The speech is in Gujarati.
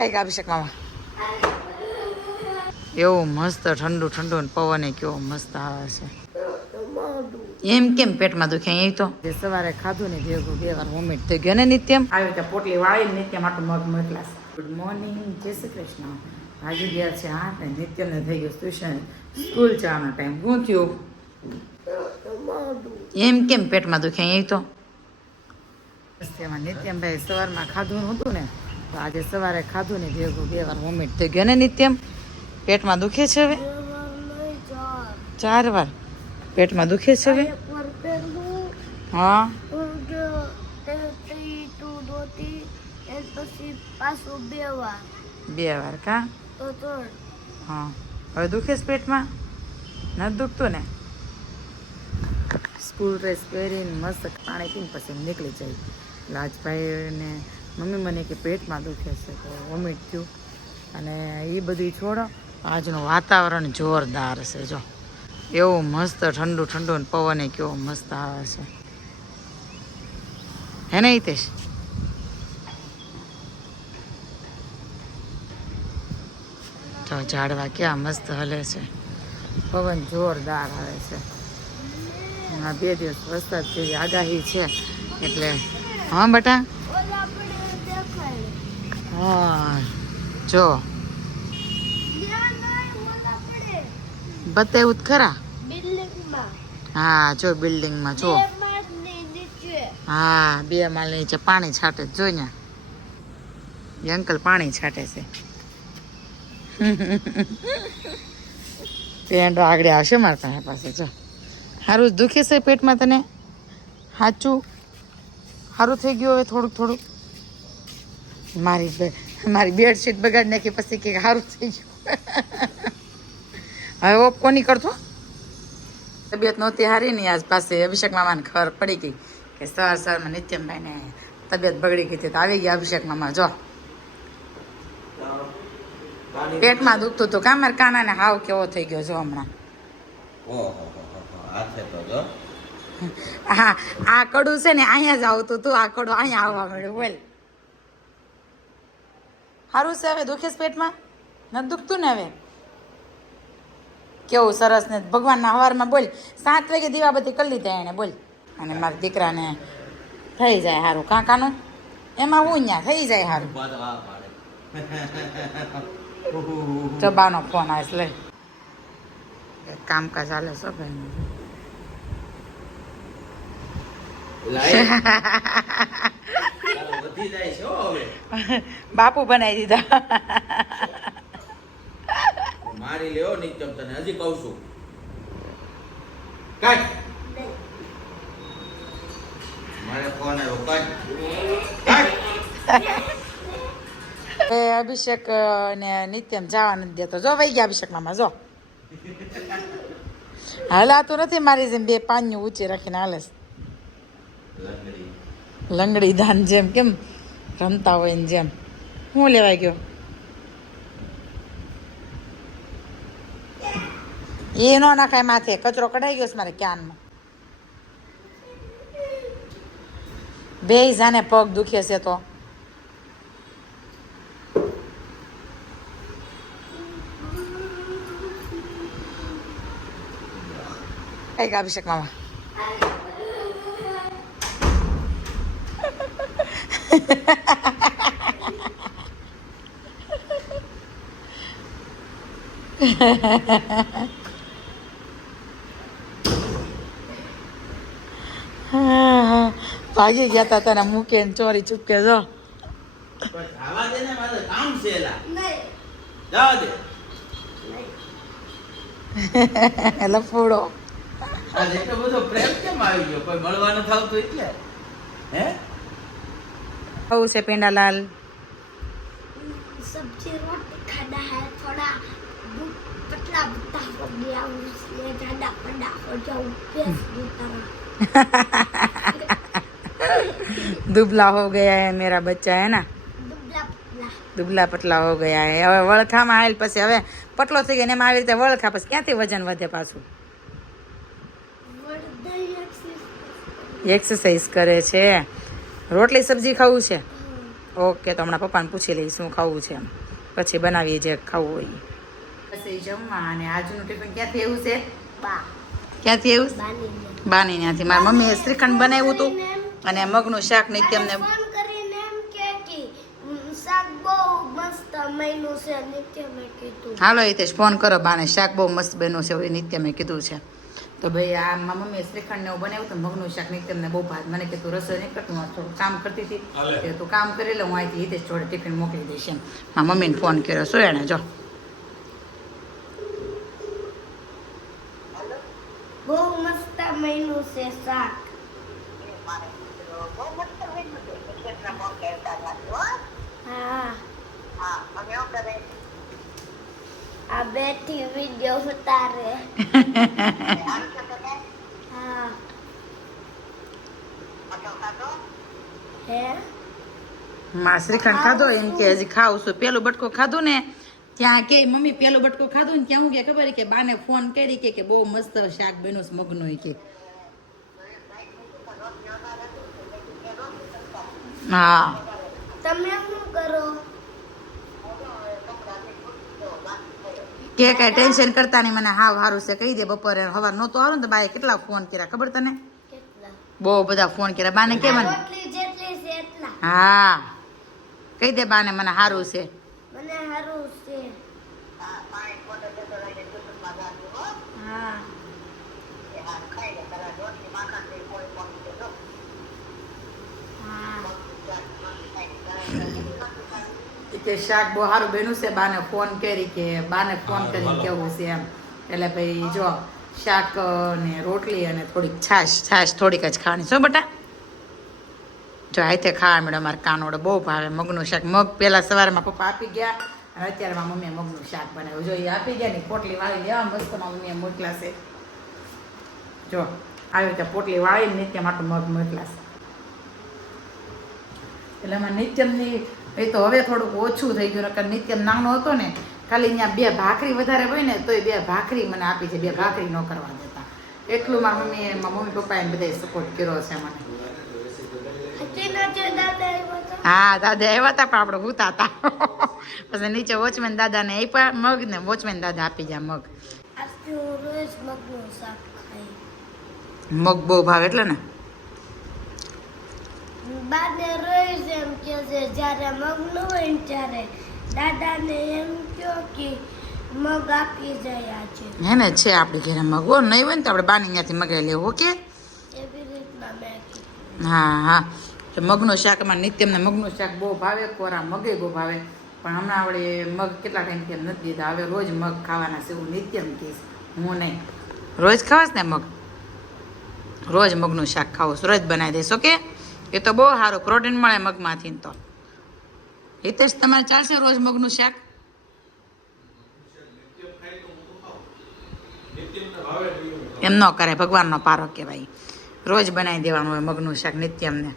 કઈક અભિષેક મામા એવું મસ્ત ઠંડુ ઠંડુ ને પવન કેવો મસ્ત આવે છે. એમ કેમ પેટમાં દુખે અહીં તો સવારે ખાધું ને ભેગું 2 વાર વોમિટ થઈ ગયો ને નિત્યમ આવી રીતે પોટલી વાળી નિત્યમ આટલું મગ મોકલા. ગુડ મોર્નિંગ, જય શ્રી કૃષ્ણ. વાગી ગયા છે 8 ને નિત્યમને થઈ ગયું ટ્યુશન સ્કૂલ જવાનો ટાઈમ. શું થયું એમ કેમ પેટમાં દુખે અહીં તો નિત્યમભાઈ સવારમાં ખાધું નહોતું ને તો આજે સવારે ખાધું ને ભેગું 2 વાર વોમિટ થઈ ગયો ને નિત્યમ પેટમાં દુખે છે હવે 4 વાર પેટમાં દુખે છે હવે. હા બે વાર કા હા હવે દુખે છે પેટમાં નથી દુખતું ને. સ્કૂલ ડ્રેસ પહેરીને મસ્ત પાણી પીને પછી નીકળી જાય. લાજભાઈ ને મમ્મી મને કે પેટમાં દુખે છે તો વોમિટ થયું. અને એ બધું છોડો, આજનું વાતાવરણ જોરદાર છે. જો એવું મસ્ત ઠંડુ ઠંડુ ને પવન કેવો મસ્ત આવે છે હે ને હિતેશ? તો ઝાડવા ક્યાં મસ્ત હલે છે, પવન જોરદાર આવે છે. હમણાં 2 દિવસ વરસાદ જેવી આગાહી છે એટલે. હા બેટા હા જો બતાવ્યું જ ખરા. હા જો બિલ્ડિંગમાં જો હા 2 માળ નીચે પાણી છાંટે જો ને એ અંકલ પાણી છાંટે છે. પેન્ડો આગળ આવશે મારા પાસે પાસે. જો સારું દુખે છે પેટમાં તને? સાચું સારું થઈ ગયું હવે થોડુંક થોડુંક? મારી બેડશીટ બગાડી નાખી પછી કે સારું થઈ ગયું. હવે ઓપ કોની કરતો? તબિયત નહોતી હારી ને આજ પાસે અભિષેક મામાને ખબર પડી ગઈ કે સવારમાં નિત્યમભાઈને તબિયત બગડી ગઈ હતી તો આવી ગયા અભિષેક મામા. જો પેટમાં દુખતું હતું કાં મારા કાનાને હાવ કેવો થઈ ગયો જો હમણાં. હા આ કડું છે ને અહીંયા જ આવતું હતું, આ કડું અહીંયા આવવા મળ્યું. બોલ સારું છે હવે? દુખે છે પેટમાં? નથી દુખતું ને હવે? કેવું સરસ ને ભગવાનના હવારમાં બોલ 7 વાગે દીવાબત્તી કરી લીધા એને બોલ. અને મારા દીકરાને થઈ જાય સારું કાકાનું એમાં હું ત્યાં થઈ જાય સારું. જબાનો ફોન આવે લે કામકાજ ચાલે છે ભાઈ. બાપુ બનાવી દીધા. મારી લેવો નિત્યમ તને હજી કહું છું કાટ મારે ફોન આવ્યો કાટ. અભિષેક ને નિત્યમ જવા નથી દેતો. જો વહી ગયા અભિષેક મામા. જો હલાતું નથી મારી જેમ 2 પાન્યું ઊંચી રાખીને હાલે. લંગડી દાન જેમ કેમ રમતા હોય ને જેમ. હું લેવાઈ ગયો એ નો નાખાય માથે, કચરો કઢાઈ ગયો છે મારે ક્યાંનો. 2 જાને પગ દુખે છે તો કઈક અભિષેક મામા ભાગી ગયા તા તને મૂકે ને ચોરી ચૂપકે. જો આવા દે ને મારે કામ છે એલા જવા દે લફોડો. આજ એટલો બધો પ્રેમ કેમ આવી ગયો? કોઈ મળવાનું થાવતું એટલે હે? આવું છે પેંડાલાલ? सब्जी रोटी खाना है, थोड़ा पतला पतला हो गया इसलिए ज्यादा बड़ा हो जाऊं दुबला हो गया है मेरा बच्चा है ना, दुबला पतला दुबला पतला हो ગયા હે. હવે વળખામાં આવેલ પછી હવે પતલો થઈ ગયો ને એમાં આવી રીતે વળખા પછી ક્યાંથી વજન વધે પાછું? એક્સરસાઇઝ કરે છે. રોટલી સબ્જી ખાવું છે ઓકે તો હમણાં પપ્પાને પૂછી લઈશ શું ખાવું છે એમ પછી બનાવીએ જે ખાવું હોય પછી જમવા. અને આજનું ટિફિન ક્યાંથી એવું છે? બા ક્યાંથી એવું? બાની બાની ત્યાંથી મારી મમ્મીએ શ્રીખંડ બનાવ્યું હતું અને મગનું શાક નિત્યમને ફોન કરીને એમ કે શાક બહુ મસ્ત બન્યું છે નિત્ય મેં કીધું હાલો હિતેશ ફોન કરો બાને શાક બહુ મસ્ત બન્યું છે એવું નિત્ય મેં કીધું છે. તો ભાઈ આ મારી મમ્મીએ શ્રીખંડ ને એવું બનાવ્યું હતું મગનું શાક નિત્યમને બહુ ભાત મને કીધું રસોઈ નહીં કરતું હું થોડું કામ કરતી હતી કે તું કામ કરી લે હું અહીંથી હિતેશ જોડે ટિફિન મોકલી દઈશ એમ મારા મમ્મીને ફોન કર્યો શું એને જો બહુ મસ્ત બન્યું છે શાક હા આ બેઠી વિડિયો ઉતારે હા હે માં શ્રીખંડ ખાધો એમ કે હજી ખાવું છું પેલું બટકું ખાધું ને ત્યાં કે મમ્મી પેલું બટકું ખાધું ને ત્યાં હું કે ખબર કે બાને ફોન કરી કે બહુ મસ્ત શાક બન્યું છે મગનું કે હા તમે શું કરો કે કઈ ટેન્શન કરતા નહીં મને હાવ સારું છે કહી દે બપોરે હવાર નહોતો આવ્યો ને તો બાએ કેટલા ફોન કર્યા ખબર તને કેટલા બહુ બધા ફોન કર્યા બાને કે મને રોટલી જેટલી છે એટલા હા કહી દે બાને મને સારું છે મને સારું છે હા કે શાક બહુ સારું બન્યું છે બાને ફોન કરી કે બાને ફોન કરીને કેવું છે એમ એટલે ભાઈ જો શાક ને રોટલી અને થોડીક છાશ થોડીક જ ખાવાની છો બટા જો આતે ખાવા મળે અમારે કાનોડે બહુ ભાવે મગનું શાક મગ પહેલાં સવારમાં પપ્પા આપી ગયા અને અત્યારે મારા મમ્મીએ મગનું શાક બનાવ્યું જો એ આપી ગયા ને પોટલી વાળી લેવા મસ્ત મારા મમ્મીએ મોકલાશે જો આવી રીતે પોટલી વાળીને નિત્ય માટે મગ મોકલાશે એટલે એમાં નિત્યમની એ તો હવે થોડુંક ઓછું થઈ ગયું નકર નિત્યમ નાનો હતો ને ખાલી અહીંયા 2 ભાખરી વધારે હોય ને તોય 2 ભાખરી મને આપી છે 2 ભાખરી ન કરવા દેતા એટલું મારા મમ્મી પપ્પાએ બધાએ સપોર્ટ કર્યો છે મને હા દાદા આવ્યા હતા પણ આપણે હુતા હતા પછી નીચે વોચમેન દાદાને આપ્યા મગ ને વોચમેન દાદા આપી ગયા મગ આજથી હું રોજ મગનું શાક ખાઈ મગ બહુ ભાવે એટલે ને બાને રોજ એમ કે છે જ્યારે મગ ન હોય ને ત્યારે દાદાને એમ કહો કે મગ આપી જાય આજે હે ને છે આપણી ઘરે મગ હો નહીં હોય ને તો આપણે બાની ત્યાંથી મગાવી લેવું ઓકે એવી રીતના મેં કીધું હા તો મગનું શાકમાં નિત્યમને મગનું શાક બહુ ભાવે કોરા મગે બહુ ભાવે પણ હમણાં આપણે મગ કેટલા ટાઈમથી એમ નથી દીધા હવે રોજ મગ ખાવાના છે એવું નિત્યમ કહીશ હું નહીં રોજ ખાવાશ ને મગ રોજ મગનું શાક ખાવું રોજ બનાવી દઈશ ઓકે એ તો બહુ સારું પ્રોટીન મળે મગમાંથી તો હિતેશ તમારે ચાલશે રોજ મગનું શાક એમ ન કરે ભગવાનનો પારો કહેવાય રોજ બનાવી દેવાનું હોય મગનું શાક નિત્યમને